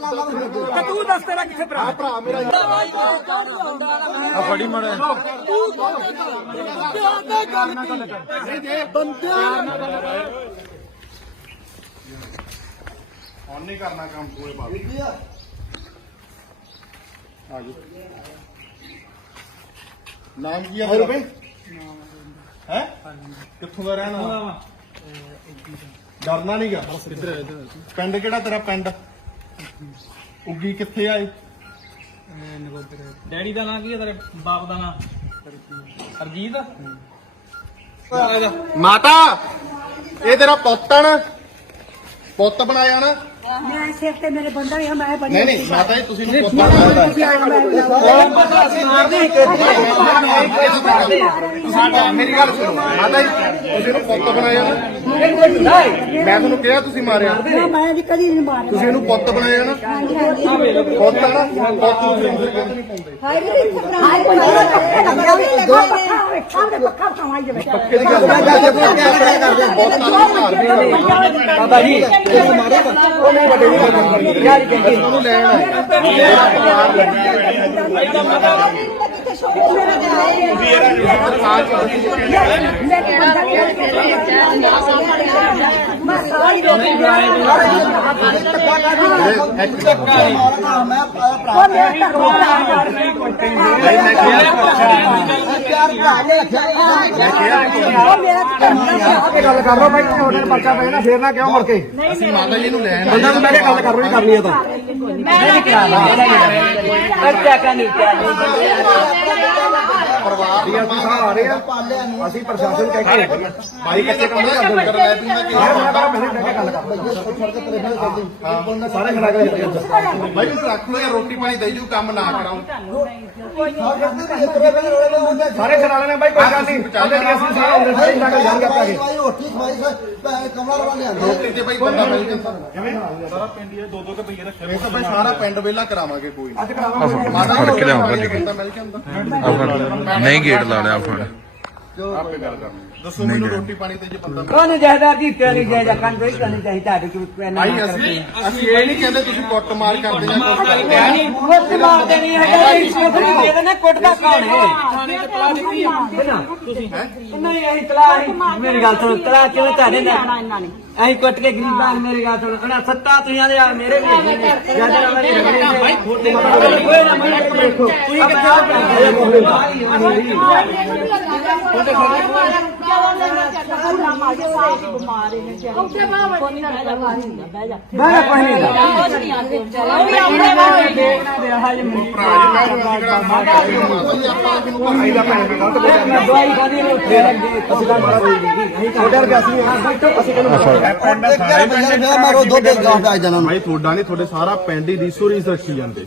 ਤੇ ਤੂੰ ਦੱਸ ਤੇਰਾ ਕਿੱਥੇ ਭਰਾ? ਭਰਾ ਮੇਰਾ ਆ। ਫੜੀ ਮੜਾ ਹੁਣ ਨਹੀਂ ਕਰਨਾ ਕੰਮ ਪੂਰੇ ਬਾਬੇ ਆ। ਜੀ ਨਾਮ ਕੀ ਹੈ ਰੁਪਏ ਹੈ? ਕਿੱਥੋਂ ਦਾ ਰਹਿਣਾ ਡਰਨਾ ਨਹੀਂਗਾ ਪਿੰਡ ਕਿਹੜਾ ਤੇਰਾ ਪਿੰਡ? ਉੱਗੀ ਕਿੱਥੇ ਆਏ ਡੈਡੀ ਦਾ ਨਾਂ ਕੀ ਹੈ ਤੇਰੇ ਬਾਪ ਦਾ ਨਾਂ? ਹਰਜੀਤ। ਮਾਤਾ ਇਹ ਤੇਰਾ ਪੁੱਤ ਆ ਨਾ। ਪੁੱਤ ਬਣਾਇਆ ਨਾ। ਮੈਂ ਸਿਰ ਤੇ ਮੇਰੇ ਬੰਦਾ ਹੀ ਮੈਂ ਬੜੀ ਨਹੀਂ ਨਹੀਂ ਮਾਤਾ ਜੀ ਤੁਸੀਂ ਨੂੰ ਪੁੱਤ ਬਣਾਇਆ ਸਾਡਾ ਮੇਰੀ ਗੱਲ ਸੁਣੋ। ਮਾਤਾ ਜੀ ਤੁਸੀਂ ਨੂੰ ਪੁੱਤ ਬਣਾਇਆ ਨਾ? ਮੈਂ ਤੁਹਾਨੂੰ ਕਿਹਾ ਤੁਸੀਂ ਮਾਰਿਆ। ਨਾ, ਮੈਂ ਵੀ ਕਦੀ ਨਹੀਂ ਮਾਰਿਆ। ਤੁਸੀਂ ਇਹਨੂੰ ਪੁੱਤ ਬਣਾਇਆ ਨਾ? ਪੁੱਤ ਆ ਨਾ ਪੁੱਤ ਨੂੰ ਤੁਸੀਂ ਕਿਉਂ ਨਹੀਂ ਪਾਉਂਦੇ। ਹਾਏ ਵੀ ਇੱਥੇ ਭਰਾ ਹਾਏ ਕੋਈ ਦੋ ਪੱਖਾ ਹੋਵੇ ਸਾਹਮਣੇ ਪੱਖਾ ਖਾਵਾਈ ਜਾਵੇ। ਪੱਕੇ ਦੀ ਗੱਲ ਕਰਦੇ ਬਹੁਤ ਨਾਲ ਘਰ ਵੀ ਬਾਬਾ ਜੀ ਉਹ ਨਹੀਂ ਵੱਡੇ ਨਹੀਂ ਗੱਲ ਯਾਰ ਉਹਨੂੰ ਲੈਣ ਆਇਆ। ਮੇਰਾ। ਪਰਿਵਾਰ ਗੱਲ ਕਰ ਲਓ ਭਾਈ ਤੁਹਾਡੇ ਨਾਲ ਪਰਚਾ ਪਏ ਨਾ ਫੇਰ ਨਾ ਕਿਉਂ ਮੁੜ ਕੇ ਅਸੀਂ ਮਾਤਾ ਜੀ ਨੂੰ ਲੈਣ ਬੰਦਾ ਤਾਂ ਮੈਂ ਕਿਹਾ ਗੱਲ ਕਰਨੀ ਕਰਨੀ ਹੈ ਤਾਂ ਪਰਿਵਾਰ ਵੀ ਅਸੀਂ ਸਾਹ ਆ। ਰਹੇ ਆ ਅਸੀਂ ਪ੍ਰਸ਼ਾਸਨ ਕਹਿ ਕੇ ਭਾਈ ਕੱਚੇ ਕੰਮ ਨਹੀਂ ਕਰਦੇ ਕਰ ਲੈ ਤੂੰ ਕਿ ਮੈਂ ਮੈਂ ਪਹਿਲੇ ਕਹਿ ਕੇ ਗੱਲ ਕਰ ਸਾਰੇ ਖੜਾ ਕੇ ਭਾਈ ਤੁਸੀਂ ਰੱਖ ਲਓ ਯਾਰ ਰੋਟੀ ਪਾਣੀ ਦੇ ਜੂ ਕੰਮ ਨਾ ਕਰਾਓ। ਸਾਰੇ ਖੜਾ ਲੈਣੇ ਬਾਈ ਕੋਈ ਗੱਲ ਨਹੀਂ। ਕਹਿੰਦੇ ਨਹੀਂ। ਅਸੀਂ ਸਾਰੇ ਅੰਦਰ ਸਾਰੇ ਖੜਾ ਕੇ ਜਾਣਗੇ ਆਪਾਂ ਅੱਗੇ ਰੋਟੀ ਤੇ ਭਾਈ ਬੰਦਾ ਮਿਲ ਜਾਂਦਾ ਸਾਰਾ ਪਿੰਡ ਇਹ ਦੋ ਦੋ ਕੇ ਪਈਏ ਰੱਖੇ ਤਾਂ ਭਾਈ ਸਾਰਾ ਪਿੰਡ ਵੇਲਾ ਕਰਾਵਾਂਗੇ ਕੋਈ ਅੱਜ ਕਰਾਵਾਂਗੇ। ਮਾਤਾ ਫੜ ਕੇ ਲਿਆਉਂਗਾ ਜੀ ਬੰਦਾ ਮਿਲ ਜਾਂਦਾ ਆ ਫੜ ਨਹੀਂ ਗੇਟ ਲਾ ਲਿਆ ਫੜ ਆਪੇ ਗੱਲ ਕਰਨੀ ਦੱਸੋ ਮੈਨੂੰ ਰੋਟੀ ਪਾਣੀ ਤੇ ਜੇ ਬੰਦਾ ਉਹਨੂੰ ਜਾਇਦਾਦ ਦੀ ਤੇਰੀ ਜਾਇਦਾਦ ਕੰਨ ਕੋਈ ਕਰਨੀ ਚਾਹੀਦੀ ਤੁਹਾਡੇ ਕੋਲ ਪੈਣਾ ਭਾਈ ਅਸੀਂ ਅਸੀਂ ਇਹ ਨਹੀਂ ਕਹਿੰਦੇ ਤੁਸੀਂ ਕੁੱਟ ਮਾਰ ਕਰਦੇ ਜਾਂ ਕੁੱਟ ਕਰਦੇ ਆ ਮੁੱਤ ਮਾਰਦੇ ਨਹੀਂ ਹੈਗੇ ਇਸ ਨੂੰ ਦੇ ਦੇਣਾ ਕੁੱਟਦਾ ਕੌਣ ਹੈ। ਥਾਣੇ ਤੇ ਤਲਾ ਦਿੱਤੀ ਆ ਨਹੀਂ ਅਸੀਂ ਤਲਾ ਮੇਰੀ ਗੱਲ ਸੁਣ ਤਲਾ ਕਿਵੇਂ ਤੁਹਾਡੇ ਨਾਲ? ਅਸੀਂ ਕੁੱਟ ਕੇ ਗਰੀਬਾਂ ਨੂੰ ਮੇਰੀ ਗੱਲ ਸੁਣ। ਸੱਤਾ ਤੁਹਾਂ ਦੇ ਆ ਮੇਰੇ ਵੀ ਹੈਗੇ ਨੇ ਦੇ ਨੇ ਕੋਈ ਨਾ ਨਹੀਂ ਦਾ ਭੈਣ ਗਲਤ ਬੋਲਿਆ ਦਵਾਈ ਖਾਦੀ ਨੂੰ ਉੱਥੇ ਰੱਖ ਦੇ ਅਸੀਂ ਅਸੀਂ ਤੁਹਾਡੇ ਭਾਈ ਤੁਹਾਡਾ ਨਹੀਂ ਤੁਹਾਡੇ ਸਾਰਾ ਪਿੰਡ ਹੀ ਰੀਸੋ ਰੀਸ ਰੱਖੀ ਜਾਂਦੇ।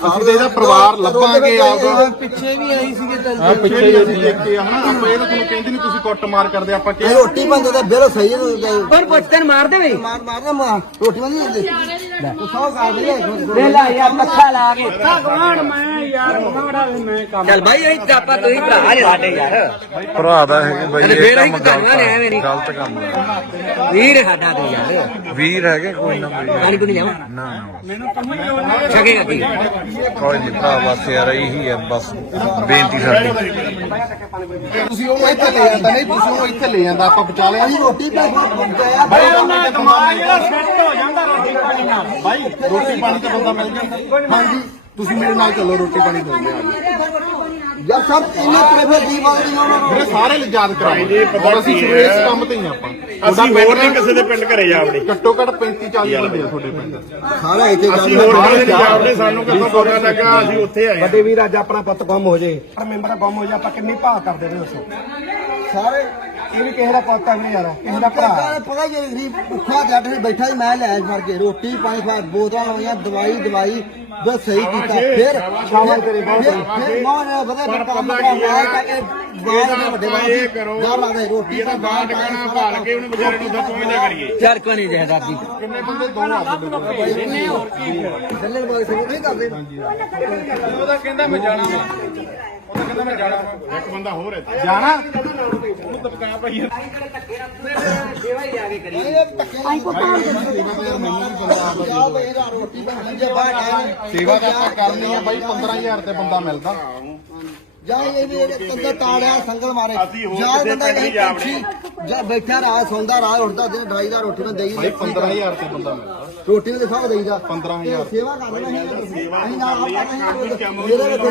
ਅਸੀਂ ਤੇ ਇਹਦਾ ਪਰਿਵਾਰ ਲੱਭਾਂਗੇ ਆਪਦਾ। ਪਿੱਛੇ ਵੀ ਆਈ ਸੀਗੇ ਹਾਂ ਪਿੱਛੇ ਹੀ ਅਸੀਂ ਦੇਖੇ ਆ ਹਨਾ? ਆਪਾਂ ਇਹ ਤਾਂ ਤੁਹਾਨੂੰ ਕਹਿੰਦੇ ਨਹੀਂ ਤੁਸੀਂ ਕੁੱਟ ਮਾਰ ਕਰਦੇ ਆਪਾਂ ਕਿ ਰੋਟੀ ਬੰਦੇ ਦਾ ਬਿਲੋ ਸਹੀ ਹੈ ਪਰ ਪੁੱਛਤਨ ਮਾਰ ਦੇਵੇ। ਮਾਰ ਮਾਰਦਾ ਮਾਰ। ਰੋਟੀ ਬੰਦੀ ਦੇ ਵੇਲਾ ਯਾਰ ਪੱਖਾ ਲਾ ਕੇ। ਭਗਵਾਨ ਮੈਂ ਯਾਰ ਭਗਵਾਨ ਮੈਂ ਕੰਮ ਚੱਲ ਭਾਈ ਇਹ ਚਾਪਾ ਤੁਸੀਂ ਭਰਾ ਨੇ ਸਾਡੇ ਯਾਰ। ਭਰਾ ਦਾ ਹੈਗੇ ਬਾਈ ਅਰੇ ਇਹ ਫੇਰ ਕੰਮ ਅਸੀਂ ਕਰਨਾ ਨੀ ਐਵੇਂ ਨੀ। ਗਲਤ ਕੰਮ ਹੈ। ਵੀਰ ਸਾਡਾ ਤੇ ਯਾਰ। ਵੀਰ ਹੈਗੇ ਕੋਈ ਨਾ ਬਈ ਪਾਣੀ ਕੋਈ ਜਾਵਾਂ ਨਾ ਨਾ। ਛਕੇਗਾ ਕੀ ਕੋਈ ਨਹੀਂ ਭਰਾ ਬਸ ਯਾਰ ਇਹੀ ਹੈ ਬਸ। ਬੇਨਤੀ ਸਾਡੀ। ਤੁਸੀਂ ਉਹਨੂੰ ਇੱਥੇ ਲੈ ਜਾਂਦਾ ਨਹੀਂ ਤੁਸੀਂ ਉਹਨੂੰ ਇੱਥੇ ਲੈ ਜਾਂਦਾ ਆਪਾਂ ਬਚਾ ਲਿਆ। ਰੋਟੀ ਪਾ ਗਿਆ ਭਾਈ ਉਹਨਾਂ ਦਿਮਾਗ ਜਿਹੜਾ ਸੈੱਟ ਹੋ ਜਾਂਦਾ ਰੋਟੀ ਪਾਣੀ ਨਾਲ। ਭਾਈ ਰੋਟੀ ਪਾਣੀ ਤੇ ਬੰਦਾ ਮਿਲ ਜਾਂਦਾ। ਹਾਂਜੀ ਤੁਸੀਂ ਮੇਰੇ ਨਾਲ ਚੱਲੋ ਰੋਟੀ ਪਾਣੀ ਦੋਨੇ ਆ। ਜਾਓ ਯਾਰ ਸਭ ਇੰਨੇ ਤੁਰੇ ਫਿਰ ਦੀ ਨਹੀਂ ਉਹਨਾਂ ਵੀਰੇ ਸਾਰੇ ਯਾਦ ਕਰਾਂਗੇ ਔਰ ਅਸੀਂ ਸ਼ੁਰੂ ਇਸ ਕੰਮ ਤੇ ਹੀ ਆਪਾਂ। ਅਸੀਂ ਹੋਰ ਨਹੀਂ ਕਿਸੇ ਦੇ ਪਿੰਡ ਘਰੇ ਜਾਵੜੇ। ਘੱਟੋ ਘੱਟ 35 40 ਬੰਦੇ ਆ ਤੁਹਾਡੇ ਪਿੰਡ। ਸਾਰੇ ਇੱਥੇ ਅਸੀਂ ਹੋਰ ਕਿਤੇ ਨਹੀਂ ਜਾਵੜੇ ਸਾਨੂੰ ਕਿੱਥੋਂ ਪਤਾ ਲੱਗਾ ਅਸੀਂ ਉੱਥੇ ਆਏ ਵੱਡੇ ਵੀਰ ਅੱਜ ਆਪਣਾ ਪੁੱਤ ਗੁੰਮ ਹੋ ਜੇ। ਪਰ ਮੈਂਬਰ ਗੁੰਮ ਹੋ ਜਾ ਆਪਾਂ ਕਿੰਨੀ ਭਾਅ ਕਰਦੇ ਨੇ ਦੱਸੋ। ਸਾਰੇ ਇਹ ਵੀ ਕਿਸੇ ਦਾ ਪੁੱਤ ਆ ਵੀ ਯਾਰ ਕਿਸੇ ਦਾ ਭਰਾ। ਪਤਾ ਕੀ ਗਰੀਬ ਭੁੱਖਾ ਜੱਟ ਸੀ ਬੈਠਾ ਸੀ ਮੈਂ ਲੈ ਫੜ ਕੇ ਰੋਟੀ ਪਾਣੀ ਖਾ ਬੋਤਲਾਂ ਹੋਈਆਂ ਦਵਾਈ ਦਵਾਈ। ਬਸ ਸਹੀ ਕੀਤਾ। ਫਿਰ ਸ਼ਾਬਾਸ਼ ਕਰੇ ਬਹੁਤ ਫਿਰ ਮਾਂ ਨੇ ਪਤਾ ਫਿਰ ਕੰਮ ਕਰ ਲਿਆ ਕਿ ਬਾਹਰ ਦੇ ਵੱਡੇ ਇਹ ਕਰੋ। ਬਾਹਰ ਲੱਗਦਾ ਰੋਟੀ ਤਾਂ ਬਾਹਰ ਟਿਕਾਣਾ ਭਾਲ ਕੇ ਉਹਨੂੰ ਵਿਚਾਰੇ ਨੂੰ ਉੱਥੇ ਪਹੁੰਚਦਾ ਕਰੀਏ। ਯਾਰ ਕੋਈ ਨਹੀਂ ਜੇ ਦਾਦੀ ਕਿੰਨੇ ਬੰਦੇ ਦੋ ਆ ਚੱਲਣ ਵਾਲੇ ਸਭ ਨਹੀਂ ਕਰਦੇ। ਉਹਦਾ ਕਹਿੰਦਾ ਮੈਂ ਜਾਣਾ ਵਾ। ਕਹਿੰਦਾ ਮੈਂ ਜਾਣਾ ਵਾ ਇੱਕ ਬੰਦਾ ਹੋਰ ਹੈ ਜਾਣਾ? ਉਹਨੂੰ ਦਬਕਾ ਪਈ ਆਈ ਕੋ ਕੰਮ ਰੋਟੀ ਬਣ ਜੇ ਬਾਹਰ ਟਾਈਮ ਸੇਵਾ ਤਾਂ ਆਪਾਂ ਕਰਨੀ ਆ ਬਾਈ 15000 ਤੇ ਬੰਦਾ ਮਿਲਦਾ। ਜਾਂ ਇਹ ਵੀ ਇਹ ਕੰਦਾ ਤਾੜਿਆ ਸੰਗਲ ਮਾਰੇ। ਜਾਂ ਬੰਦਾ ਜਾ ਪੰਛੀ ਜਾਂ ਬੈਠਾ ਰਾਹ ਸੌਂਦਾ ਰਾਹ ਉੱਠਦਾ ਦਿਨ ਡਰਾਈ ਦਾ ਰੋਟੀ ਨੂੰ ਦੇਈ ਬਾਈ 15000 ਤੇ ਬੰਦਾ ਮਿਲਦਾ। ਰੋਟੀ ਨੂੰ ਦਿਖਾਓ ਦੇਈਦਾ। 15000 ਸੇਵਾ ਕਰ ਲੈਣਾ ਅਸੀਂ ਨਾਲ ਆਪਾਂ ਨਹੀਂ ਇਹਦੇ ਵਿੱਚ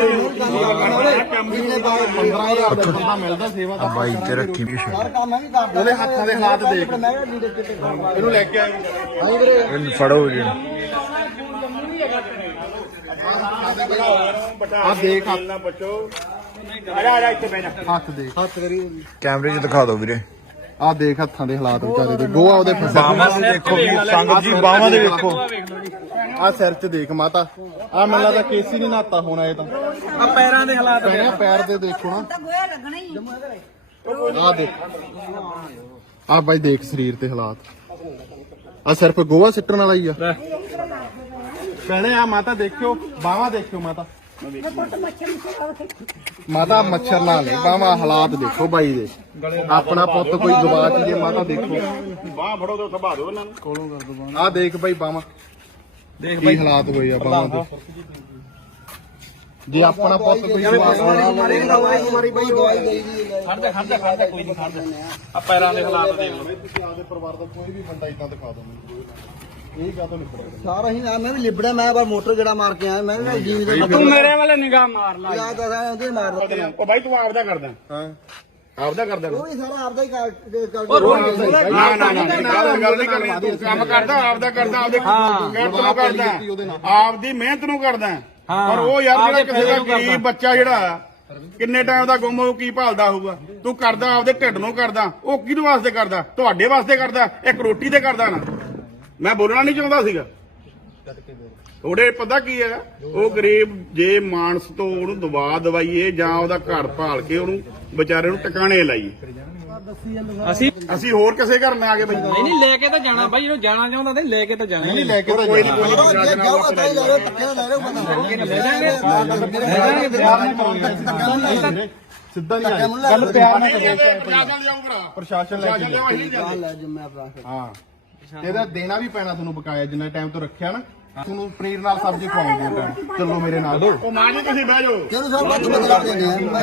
ਕੰਮ ਇਹਨੇ ਬਾਹਰ 15000 ਤੇ ਬੰਦਾ ਮਿਲਦਾ ਸੇਵਾ ਆ ਤਾਂ ਬਾਈ ਤੇ ਰੱਖੀ ਪਿਛੇ ਹਰ ਕੰਮ ਵੀ ਕਰਦਾ। ਉਹਦੇ ਹੱਥਾਂ ਦੇ ਹਾਲਾਤ ਦੇਖ। ਇਹਨੂੰ ਲੈ ਕੇ ਆਏ ਹਾਂ ਵੀਰੇ। ਇਹਨੂੰ ਫੜੋ ਜੀ। ਆ ਦੇਖ। ਨਾ ਬੱਚੋ ਇੱਥੇ ਹੱਥ ਦੇਖ। ਹੱਥ ਕਰੀ ਕੈਮਰੇ 'ਚ ਦਿਖਾ ਦਿਓ ਵੀਰੇ। ਆ ਦੇਖ ਹੱਥਾਂ ਦੇ ਹਾਲਾਤ ਵਿਚਾਰੇ ਦੇ। ਗੋਆ ਉਹਦੇ ਫਸਿਆ ਬਾਹਾਂ ਦੇ ਦੇਖੋ ਵੀ ਸੰਗਤ ਜੀ ਬਾਹਾਂ ਦੇ ਵੇਖੋ ਆ ਸਿਰ 'ਚ ਦੇਖ ਮਾਤਾ। ਆ ਮੈਨੂੰ ਲੱਗਦਾ ਕੇਸੀ ਨਹੀਂ ਨਾਤਾ ਹੋਣਾ ਇਹ ਤਾਂ। ਆ ਪੈਰਾਂ ਦੇ ਹਾਲਾਤ ਪੈਰਾਂ ਪੈਰ ਦੇ ਦੇਖੋ ਨਾ। ਤਾਂ ਗੋਇਆ ਲੱਗਣਾ ਹੀ ਆ ਦੇਖ। ਆ ਬਾਈ ਦੇਖ ਸਰੀਰ ਤੇ ਹਾਲਾਤ। ਆ ਸਿਰਫ ਗੋਆ ਸਿੱਟਣ ਵਾਲਾ ਹੀ ਆ। ਭੈਣੇ ਆ ਮਾਤਾ ਦੇਖਿਓ ਬਾਹਾਂ ਦੇਖਿਓ ਮਾਤਾ। ਮਾਤਾ ਮੱਛਰ ਨਾਲ ਨਹੀਂ ਬਾਹਾਂ ਹਾਲਾਤ ਦੇਖੋ ਬਾਈ ਦੇ। ਆਪਣਾ ਪੁੱਤ ਕੋਈ ਗਵਾਚ ਜੇ ਮਾਤਾ ਦੇਖੋ। ਬਾਹ ਫੜੋ ਤੇ ਸੰਭਾ ਦਿਓ ਇਹਨਾਂ ਨੂੰ। ਆ ਦੇਖ ਬਾਈ ਬਾਹਾਂ ਦੇਖ ਬਾਈ। ਹਾਲਾਤ ਹੋਏ ਆ ਬਾਹਾਂ ਦੇ। ਜੇ ਆਪਣਾ ਪੁੱਤ ਕੋਈ ਗਵਾਚ ਮਾਰੀ ਦਵਾਈ ਮਾਰੀ ਬਈ ਦਵਾਈ ਦੇਈ ਦੀ ਖੜਦਾ ਖੜਦਾ ਖੜਦਾ ਕੋਈ ਨਹੀਂ ਖੜਦਾ ਆ ਪੈਰਾਂ ਦੇ ਹਾਲਾਤ ਦੇਖ ਲਓ। ਤੁਸੀਂ ਆਪਦੇ ਪਰਿਵਾਰ ਦਾ ਕੋਈ ਵੀ ਬੰਦਾ ਇਦਾਂ ਦਿਖਾ ਦੋ ਇਹ ਨਹੀਂ ਸਾਰਾ ਹੀ ਮੈਂ ਵੀ ਲਿਬੜਿਆ ਮੈਂ ਬਾ ਮੋਟਰ ਜਿਹੜਾ ਮਾਰ ਕੇ ਆਇਆ ਮੈਂ ਵੀ ਨਾ ਜੀਵ ਦੇ ਤੂੰ ਮੇਰੇ ਵੱਲ ਨਿਗਾਹ ਮਾਰ ਲਾ। ਯਾਦ ਤਾਂ ਉਹਦੇ ਮਾਰ ਦਿੱਤੇ ਉਹ ਬਾਈ ਤੂੰ ਆਪਦਾ ਕਰਦਾ। ਹਾਂ। ਆਪਦਾ ਕਰਦਾ ਉਹ ਵੀ ਸਾਰਾ ਆਪਦਾ ਹੀ ਕਰ ਨਾ ਨਾ ਨਾ ਗੱਲ ਗੱਲ ਨਹੀਂ ਕਰਨੀ। ਤੂੰ ਕੰਮ ਕਰਦਾ ਆਪਦਾ ਕਰਦਾ ਆਪਦੇ ਮਿਹਨਤ ਨੂੰ ਕਰਦਾ। ਆਪਦੀ ਮਿਹਨਤ ਨੂੰ ਕਰਦਾ। ਪਰ ਉਹ ਯਾਰ ਜਿਹੜਾ ਕਿਸੇ ਦਾ ਗਰੀਬ ਬੱਚਾ ਜਿਹੜਾ ਕਿੰਨੇ ਟਾਈਮ ਦਾ ਗੁੰਮ ਹੋ ਕੀ ਭਾਲਦਾ ਹੋਊਗਾ। ਤੂੰ ਕਰਦਾ ਆਪਦੇ ਢਿੱਡ ਨੂੰ ਕਰਦਾ। ਉਹ ਕਿਹਦੇ ਵਾਸਤੇ ਕਰਦਾ? ਤੁਹਾਡੇ ਵਾਸਤੇ ਕਰਦਾ। ਇੱਕ ਰੋਟੀ ਤੇ ਕਰਦਾ ਨਾ। ਮੈਂ ਬੋਲਣਾ ਨਹੀਂ ਚਾਹੁੰਦਾ ਸੀਗਾ। ਥੋੜੇ ਪਤਾ ਕੀ ਹੈ? ਉਹ ਗਰੀਬ ਜੇ ਮਾਨਸ ਤੋਂ ਉਹਨੂੰ ਦਵਾ ਦਵਾਈਏ ਜਾਂ ਉਹਦਾ ਘਰ ਭਾਲ ਕੇ ਉਹਨੂੰ ਵਿਚਾਰੇ ਨੂੰ ਟਿਕਾਣੇ ਲਾਈਏ। ਅਸੀਂ ਅਸੀਂ ਹੋਰ ਕਿਸੇ ਘਰ ਮੈਂ ਆ ਕੇ ਬਈ। ਨਹੀਂ ਨਹੀਂ ਲੈ ਕੇ ਤਾਂ ਜਾਣਾ ਬਾਈ ਇਹਨੂੰ ਜਾਣਾ ਚਾਹੁੰਦਾ ਤੇ ਲੈ ਕੇ ਤਾਂ ਜਾਣਾ। ਨਹੀਂ ਲੈ ਕੇ ਤਾਂ ਕੋਈ। ਨਹੀਂ ਕੋਈ ਨਹੀਂ ਜਾਊਗਾ ਤਾਂ ਹੀ ਲੈ ਰਹੇ ਧੱਕੇ ਨਾਲ ਲੈ ਰਹੇ ਬੰਦਾ ਸਿੱਧਾ ਨਹੀਂ ਆਏ ਗੱਲ ਪਿਆਰ ਨਾਲ ਪ੍ਰਸ਼ਾਸਨ ਲਿਆਉਂ ਭਰਾ ਪ੍ਰਸ਼ਾਸਨ ਲੈ ਲੈ ਭਰਾ ਹਾਂ। ਇਹਦਾ ਦੇਣਾ ਵੀ ਪੈਣਾ ਤੁਹਾਨੂੰ ਬਕਾਇਆ ਜਿੰਨਾ ਟਾਈਮ ਤੋਂ ਰੱਖਿਆ ਨਾ ਤੁਹਾਨੂੰ ਪਨੀਰ ਨਾਲ ਸਬਜ਼ੀ ਖਵਾਉਂਦੇ ਆ ਚੱਲੋ ਮੇਰੇ ਨਾਲ। ਉਹ ਮਾਂ ਜੀ ਤੁਸੀਂ ਬਹਿ ਜਾਓ। ਕਿਉਂ ਸਰ? ਬੱਚ ਬਦਲਾ ਦੇਣੇ ਆ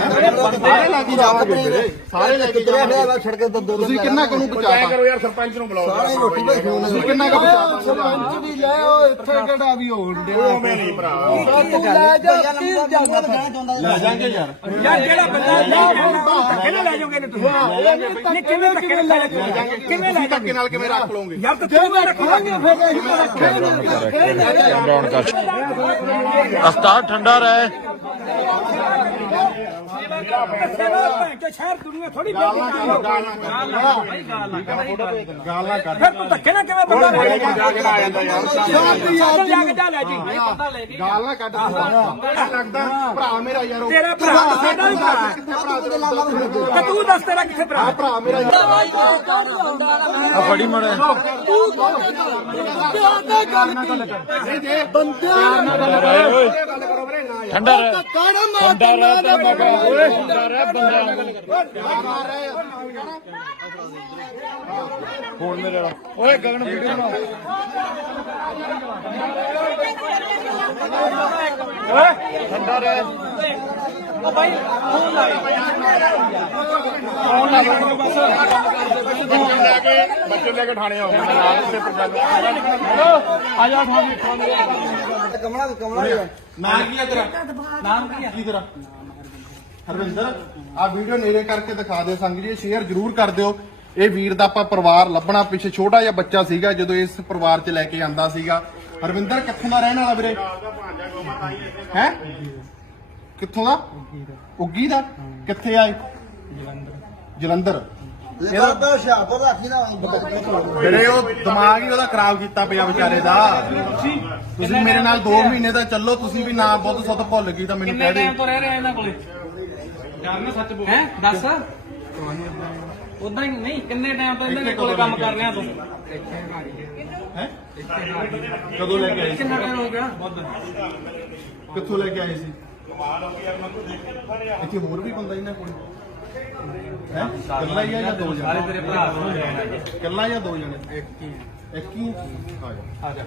ਸਾਰੇ ਲੈ ਕੇ ਜਾਵਾਂਗੇ ਵੀਰੇ ਸਾਰੇ ਲੈ ਕੇ ਜਾਵਾਂਗੇ ਸੜਕ ਤੇ ਦੋ ਤੁਸੀਂ ਕਿੰਨਾ ਕੁ ਨੂੰ ਬਚਾਤਾ ਕਰੋ ਯਾਰ ਸਰਪੰਚ ਨੂੰ ਬੁਲਾਓ। ਸਾਰੇ ਰੋਟੀ ਭਾਈ ਖਵਾਉਣੇ ਤੁਸੀਂ ਕਿੰਨਾ ਕੁ ਬਚਾਤਾ ਸਰਪੰਚ ਵੀ ਲੈ ਉਹ ਇੱਥੇ ਕਿਹੜਾ ਵੀ ਹੋਣ ਦੇ ਉਹ ਮੈਂ ਨਹੀਂ ਭਰਾ। ਲੈ ਜਾ ਜਾਊਗਾ ਤਾਂ ਕਹਿਣਾ ਚਾਹੁੰਦਾ ਲੈ ਜਾਾਂਗੇ ਯਾਰ। ਯਾਰ ਜਿਹੜਾ ਬੰਦਾ ਕਿਹਨੇ ਲੈ ਜਾਓਗੇ ਨੇ ਤੁਸੀਂ। ਕਿਵੇਂ ਕਿਵੇਂ ਲੈ ਜਾਓਗੇ ਕਿਵੇਂ ਲੈ ਧੱਕੇ ਨਾਲ ਕਿਵੇਂ ਰੱਖ ਲਓਗੇ? ਯਾਰ ਤਾਂ ਕਿਵੇਂ ਰੱਖਾਂਗੇ। ਫਿਰ ਕੈਮਰਾ ਕਰ ਅਸਤਾਰ ਠੰਡਾ ਰਹੇ। ਸ਼ਹਿਰ ਦੁਨੀਆ ਥੋੜੀ ਗਾਲ ਨਾ ਕੱਢ ਫਿਰ ਤੂੰ ਧੱਕੇ ਨਾਲ ਕਿਵੇਂ ਬੰਦਾ ਲੈ ਜਾ ਕੇ ਆ ਜਾਂਦਾ ਯਾਰ ਚੱਲ ਜਾ ਕੇ ਲੈ ਜੀ ਬੰਦਾ ਗਾਲ ਨਾ ਕੱਢ ਲੱਗਦਾ ਭਰਾ ਮੇਰਾ ਯਾਰ ਤੇਰਾ ਭਰਾ ਸਾਡਾ ਵੀ ਭਰਾ ਹੈ। ਨੂੰ ਤੇ ਤੂੰ ਦੱਸ ਤੇਰਾ ਕਿੱਥੇ ਭਰਾ ਹੈ? ਭਰਾ ਮੇਰਾ ਆ ਫੜੀ ਮੜੇ ਠੰਡਾ ਰਹੇ ਠੰਡਾ ਰਹੇ ਤੇ ਮੈਂ ਕਹਾਂ ਓਏ ਠੰਡਾ ਰਹੇ ਬੰਦਾ ਫੋਨ ਮੇਰੇ ਨਾਲ ਓਏ ਗਗਨ ਵੀਡੀਓ ਬਣਾ ਓਏ ਠੰਡਾ ਰਹੇ ਬੱਚੇ ਲੈ ਕੇ ਬੱਚੇ ਲੈ ਕੇ ਥਾਣੇ ਆਓ। ਨਾਲ ਉੱਤੇ ਪ੍ਰਸ਼ਾਸਨ ਆ ਜਾ ਤੁਹਾਨੂੰ ਕਮਲਾ ਕਮਲਾ ਨਾਮ ਕੀ ਹੈ ਤੇਰਾ? ਨਾਮ ਕੀ ਹੈ ਕੀ ਤੇਰਾ? ਹਰਵਿੰਦਰ ਆ ਵੀਡੀਓ ਨੇੜੇ ਕਰਕੇ ਦਿਖਾ ਦਿਓ ਸੰਗ ਜੀ ਸ਼ੇਅਰ ਜਰੂਰ ਕਰ ਦਿਓ। ਇਹ ਵੀਰ ਦਾ ਆਪਾਂ ਪਰਿਵਾਰ ਲੱਭਣਾ ਪਿੱਛੇ ਛੋਟਾ ਜਿਹਾ ਬੱਚਾ ਸੀਗਾ ਜਦੋਂ ਇਸ ਪਰਿਵਾਰ 'ਚ ਲੈ ਕੇ ਆਂਦਾ ਸੀਗਾ। ਹਰਵਿੰਦਰ ਕਿੱਥੋਂ ਦਾ ਰਹਿਣ ਵਾਲਾ ਵੀਰੇ? ਹੈ? ਕਿੱਥੋਂ ਦਾ? ਉੱਗੀ ਦਾ? ਕਿੱਥੇ ਆਏ ਜਲੰਧਰ ਜਲੰਧਰ। ਇਹਦਾ ਤਾਂ ਹੁਸ਼ਿਆਰਪੁਰ ਦਾ ਅੱਖੀ ਨਾ ਮੇਰੇ ਉਹ ਦਿਮਾਗ ਹੀ ਉਹਦਾ ਖਰਾਬ ਕੀਤਾ ਪਿਆ ਵਿਚਾਰੇ ਦਾ। ਤੁਸੀਂ ਮੇਰੇ ਨਾਲ 2 ਮਹੀਨੇ ਦਾ ਚੱਲੋ ਤੁਸੀਂ ਵੀ ਨਾ ਬੁੱਧ ਸੁੱਧ ਭੁੱਲ ਗਈ ਤਾਂ ਮੈਨੂੰ ਕਹਿ ਦੇ ਤੋਂ ਰਹਿ ਰਿਹਾ ਇਹਨਾਂ ਕੋਲੇ? ਜਾਨਣਾ ਸੱਚ ਬੋਲ। ਹੈ? ਦੱਸ। ਉਦਾਂ ਹੀ ਨਹੀਂ ਕਿੰਨੇ ਟਾਈਮ ਤੋਂ ਇਹਨਾਂ ਦੇ ਕੋਲੇ ਕੰਮ ਕਰ ਰਿਹਾ ਤੂੰ? ਹੈ ਕਦੋਂ ਲੈ ਕੇ ਆਏ ਸੀ? ਕਿੰਨਾ ਟਾਈਮ ਹੋ ਗਿਆ? ਕਿੱਥੋਂ ਲੈ ਕੇ ਆਏ ਸੀ? ਇੱਥੇ ਹੋਰ ਵੀ ਬੰਦਾ ਇਹਨਾਂ ਕੋਲ? ਹੈ? ਇਕੱਲਾ ਹੀ ਆ ਜਾਂ ਦੋ ਸਾਰੇ ਜਣੇ? ਤੇਰੇ ਭਰਾ ਨੂੰ ਇਕੱਲਾ ਜਾਂ ਦੋ ਜਣੇ? ਇੱਕ ਹੀ। ਇੱਕ ਹੀ? ਆ ਜਾ ਆ ਜਾ।